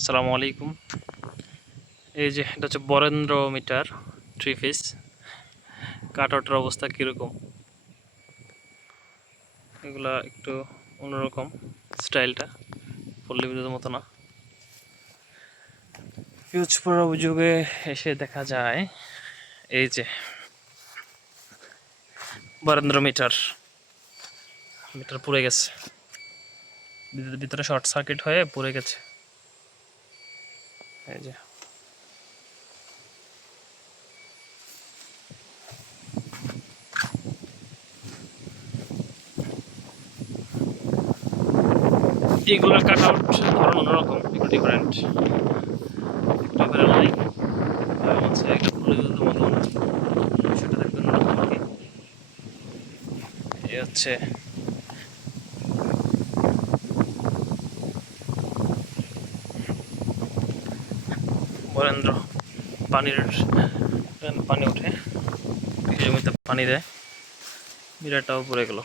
আসসালামু আলাইকুম। এই যে, এটা হচ্ছে বরেন্দ্র মিটার থ্রি পিস কাটআউটের অবস্থা কীরকম? এগুলা একটু অন্যরকম স্টাইলটা পল্লী বিদ্যুতের মতো না। ফিউজ পড়ার অভিযোগে এসে দেখা যায়, এই যে বরেন্দ্র মিটার মিটার পুড়ে গেছে। বিদ্যুতের ভিতরে শর্ট সার্কিট হয়ে পুড়ে গেছে। এই এগুলোর কাট আউট ধরন অন্যরকম, একটু ডিফারেন্ট একটা হচ্ছে একটা ফুলে বলতে বলব না সেটা দেখতে অন্যরকম হচ্ছে বরেন্দ্র পানির পানি এই জমিতে পানি দেয়। বিরাটটাও পড়ে গেল।